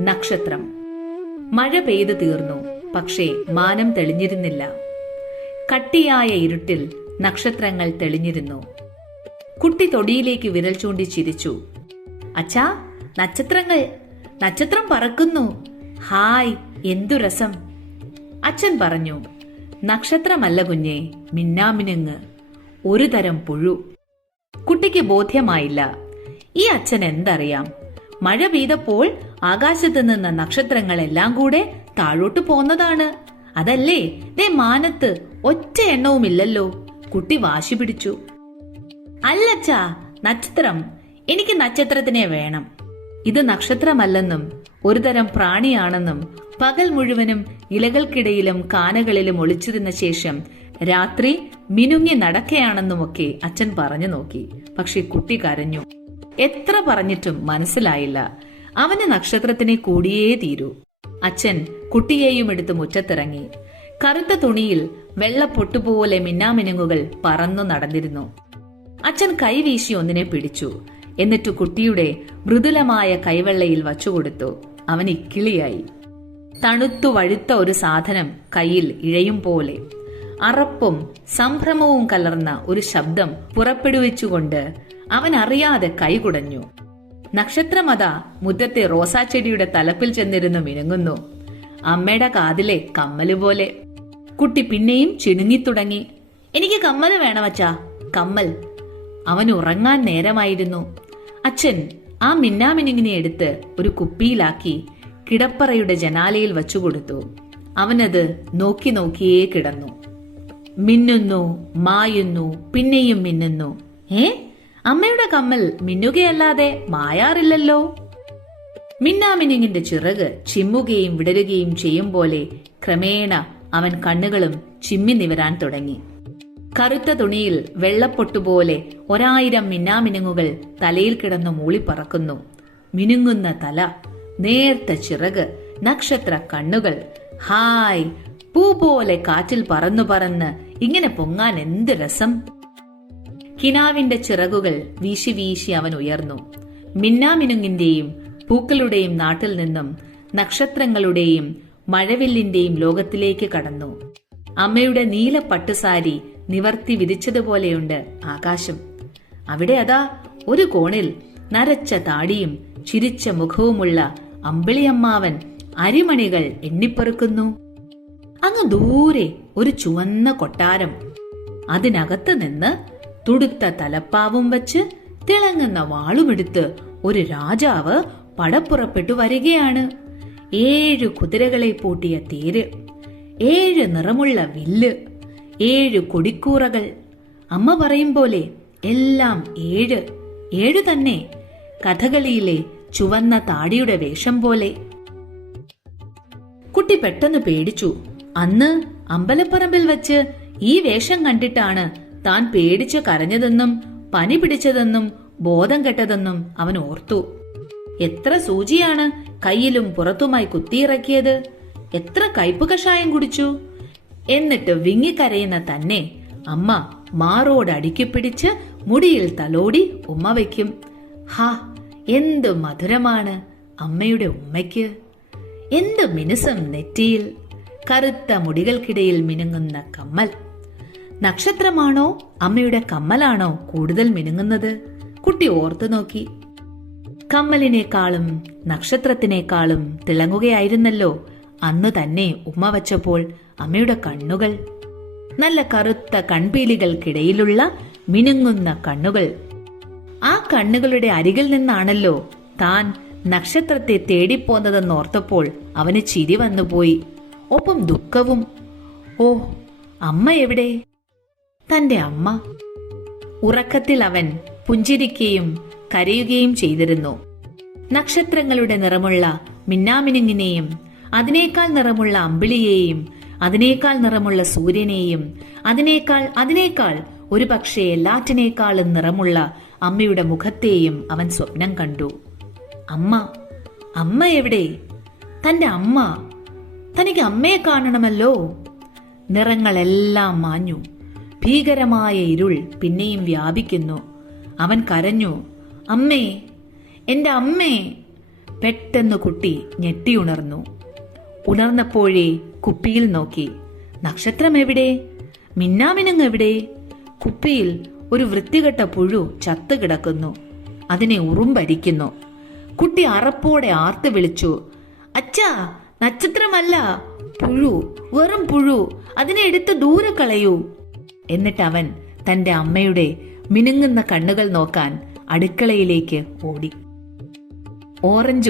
നക്ഷത്രം. മഴ പെയ്തു തീർന്നു. പക്ഷേ മാനം തെളിഞ്ഞിരുന്നില്ല. കട്ടിയായ ഇരുട്ടിൽ നക്ഷത്രങ്ങൾ തെളിഞ്ഞിരുന്നു. കുട്ടി തൊടിയിലേക്ക് വിരൽ ചൂണ്ടി ചിരിച്ചു. അച്ഛാ, നക്ഷത്രങ്ങൾ, നക്ഷത്രം പറക്കുന്നു. ഹായ്, എന്തു രസം. അച്ഛൻ പറഞ്ഞു, നക്ഷത്രമല്ല കുഞ്ഞേ, മിന്നാമിനുങ്ങ്, ഒരു തരം പുഴു. കുട്ടിക്ക് ബോധ്യമായില്ല. ഈ അച്ഛൻ എന്തറിയാം? മഴ പെയ്തപ്പോൾ ആകാശത്ത് നിന്ന നക്ഷത്രങ്ങളെല്ലാം കൂടെ താഴോട്ട് പോന്നതാണ്. അതല്ലേ ദേ മാനത്ത് ഒറ്റ എണ്ണവുമില്ലല്ലോ. കുട്ടി വാശി പിടിച്ചു. അല്ലച്ചാ, നക്ഷത്രം, എനിക്ക് നക്ഷത്രത്തിനെ വേണം. ഇത് നക്ഷത്രമല്ലെന്നും ഒരു തരം പ്രാണിയാണെന്നും പകൽ മുഴുവനും ഇലകൾക്കിടയിലും കാനകളിലും ഒളിച്ചിരുന്ന ശേഷം രാത്രി മിനുങ്ങി നടക്കയാണെന്നുമൊക്കെ അച്ഛൻ പറഞ്ഞു നോക്കി. പക്ഷെ കുട്ടി കരഞ്ഞു. എത്ര പറഞ്ഞിട്ടും മനസ്സിലായില്ല. അവന് നക്ഷത്രത്തിനെ കൂടിയേ തീരൂ. അച്ഛൻ കുട്ടിയെയും എടുത്ത് മുറ്റത്തിറങ്ങി. കറുത്ത തുണിയിൽ വെള്ളപ്പൊട്ടുപോലെ മിന്നാമിനുങ്ങുകൾ പറന്നു നടന്നിരുന്നു. അച്ഛൻ കൈവീശി ഒന്നിനെ പിടിച്ചു. എന്നിട്ട് കുട്ടിയുടെ മൃദുലമായ കൈവെള്ളയിൽ വച്ചുകൊടുത്തു. അവൻ ഇക്കിളിയായി. തണുത്തു വഴുത്ത ഒരു സാധനം കയ്യിൽ ഇഴയും പോലെ അറപ്പും സംഭ്രമവും കലർന്ന ഒരു ശബ്ദം പുറപ്പെടുവിച്ചുകൊണ്ട് അവൻ അറിയാതെ കൈകുടഞ്ഞു. നക്ഷത്രമതാ മുറ്റത്തെ റോസാച്ചെടിയുടെ തലപ്പിൽ ചെന്നിരുന്നു മിനുങ്ങുന്നു. അമ്മയുടെ കാതിലെ കമ്മല് പോലെ. കുട്ടി പിന്നെയും ചിണുങ്ങിത്തുടങ്ങി. എനിക്ക് കമ്മല് വേണമച്ചാ, കമ്മൽ. അവൻ ഉറങ്ങാൻ നേരമായിരുന്നു. അച്ഛൻ ആ മിന്നാമിനുങ്ങിനെ എടുത്ത് ഒരു കുപ്പിയിലാക്കി കിടപ്പറയുടെ ജനാലയിൽ വച്ചുകൊടുത്തു. അവനത് നോക്കി നോക്കിയേ കിടന്നു. മിന്നുന്നു, മായുന്നു, പിന്നെയും മിന്നുന്നു. അമ്മയുടെ കമ്മൽ മിന്നുകയല്ലാതെ മായാറില്ലല്ലോ. മിന്നാമിനുങ്ങിന്റെ ചിറക് ചിമ്മുകയും വിടരുകയും ചെയ്യും പോലെ ക്രമേണ അവൻ കണ്ണുകളും ചിമ്മി നിവരാൻ തുടങ്ങി. കറുത്ത തുണിയിൽ വെള്ളപ്പൊട്ടുപോലെ 1000 മിന്നാമിനുങ്ങുകൾ തലയിൽ കിടന്നു മൂളിപ്പറക്കുന്നു. മിനുങ്ങുന്ന തല, നേർത്ത ചിറക്, നക്ഷത്ര കണ്ണുകൾ. ഹായ്, പൂ പോലെ കാറ്റിൽ പറന്നു പറന്ന് ഇങ്ങനെ പൊങ്ങാൻ എന്ത് രസം. കിനാവിന്റെ ചിറകുകൾ വീശി വീശി അവൻ ഉയർന്നു. മിന്നാമിനുങ്ങിന്റെയും പൂക്കളുടെയും നാട്ടിൽ നിന്നും നക്ഷത്രങ്ങളുടെയും മഴവില്ലിന്റെയും ലോകത്തിലേക്ക് കടന്നു. അമ്മയുടെ നീല പട്ടുസാരി നിവർത്തി വിരിച്ചതുപോലെയുണ്ട് ആകാശം. അവിടെ അതാ ഒരു കോണിൽ നരച്ച താടിയും ചിരിച്ച മുഖവുമുള്ള അമ്പിളിയമ്മാവൻ അരിമണികൾ എണ്ണിപ്പെറുക്കുന്നു. അങ്ങ് ദൂരെ ഒരു ചുവന്ന കൊട്ടാരം. അതിനകത്ത് നിന്ന് തുടുത്ത തലപ്പാവും വച്ച് തിളങ്ങുന്ന വാളുമെടുത്ത് ഒരു രാജാവ് പടപ്പുറപ്പെട്ടു വരികയാണ്. 7 കുതിരകളെ പൂട്ടിയ തേര്, 7 നിറമുള്ള വില്ല്, 7 കൊടിക്കൂറകൾ. അമ്മ പറയും പോലെ എല്ലാം 7 തന്നെ. കഥകളിയിലെ ചുവന്ന താടിയുടെ വേഷം പോലെ. കുട്ടി പെട്ടെന്ന് പേടിച്ചു. അന്ന് അമ്പലപ്പറമ്പിൽ വെച്ച് ഈ വേഷം കണ്ടിട്ടാണ് താൻ പേടിച്ച് കരഞ്ഞതെന്നും പനി പിടിച്ചതെന്നും ബോധം കെട്ടതെന്നും അവൻ ഓർത്തു. എത്ര സൂചിയാണ് കയ്യിലും പുറത്തുമായി കുത്തിയിറക്കിയത്, എത്ര കയ്പ് കഷായം കുടിച്ചു. എന്നിട്ട് വിങ്ങിക്കരയുന്ന തന്നെ അമ്മ മാറോട് അടുക്കിപ്പിടിച്ച് മുടിയിൽ തലോടി ഉമ്മ വയ്ക്കും. ഹാ, എന്ത് മധുരമാണ് അമ്മയുടെ ഉമ്മയ്ക്ക്. എന്ത് മിനുസം നെറ്റിയിൽ. കറുത്ത മുടികൾക്കിടയിൽ മിനുങ്ങുന്ന കമ്മൽ. നക്ഷത്രമാണോ അമ്മയുടെ കമ്മലാണോ കൂടുതൽ മിനുങ്ങുന്നത്? കുട്ടി ഓർത്തു നോക്കി. കമ്മലിനേക്കാളും നക്ഷത്രത്തിനേക്കാളും തിളങ്ങുകയായിരുന്നല്ലോ അന്ന് തന്നെ ഉമ്മ വച്ചപ്പോൾ അമ്മയുടെ കണ്ണുകൾ. നല്ല കറുത്ത കൺപീലികൾക്കിടയിലുള്ള മിനുങ്ങുന്ന കണ്ണുകൾ. ആ കണ്ണുകളുടെ അരികിൽ നിന്നാണല്ലോ താൻ നക്ഷത്രത്തെ തേടിപ്പോന്നതെന്നോർത്തപ്പോൾ അവന് ചിരി വന്നുപോയി. ഒപ്പം ദുഃഖവും. ഓ, അമ്മ എവിടെ? തന്റെ അമ്മ. ഉറക്കത്തിൽ അവൻ പുഞ്ചിരിക്കുകയും കരയുകയും ചെയ്തിരുന്നു. നക്ഷത്രങ്ങളുടെ നിറമുള്ള മിന്നാമിനുങ്ങിനെയും അതിനേക്കാൾ നിറമുള്ള അമ്പിളിയെയും അതിനേക്കാൾ നിറമുള്ള സൂര്യനെയും അതിനേക്കാൾ ഒരു പക്ഷേ എല്ലാറ്റിനേക്കാളും നിറമുള്ള അമ്മയുടെ മുഖത്തെയും അവൻ സ്വപ്നം കണ്ടു. അമ്മ എവിടെ? തന്റെ അമ്മ. തനിക്ക് അമ്മയെ കാണണമല്ലോ. നിറങ്ങളെല്ലാം മാഞ്ഞു. ഭീകരമായ ഇരുൾ പിന്നെയും വ്യാപിക്കുന്നു. അവൻ കരഞ്ഞു, അമ്മേ, എന്റെ അമ്മേ. പെട്ടെന്ന് കുട്ടി ഞെട്ടിയുണർന്നു. ഉണർന്നപ്പോഴേ കുപ്പിയിൽ നോക്കി. നക്ഷത്രം എവിടെ? മിന്നാമിനുങ്ങ് എവിടെ? കുപ്പിയിൽ ഒരു വൃത്തികെട്ട പുഴു ചത്തു കിടക്കുന്നു. അതിനെ ഉറുമ്പരിക്കുന്നു. കുട്ടി അറപ്പോടെ ആർത്ത് വിളിച്ചു, അച്ഛാ, നക്ഷത്രമല്ല, പുഴു, വെറും പുഴു, അതിനെ എടുത്ത് ദൂരെ കളയൂ. എന്നിട്ട് അവൻ തന്റെ അമ്മയുടെ മിനുങ്ങുന്ന കണ്ണുകൾ നോക്കാൻ അടുക്കളയിലേക്ക് ഓടി. ഓറഞ്ച്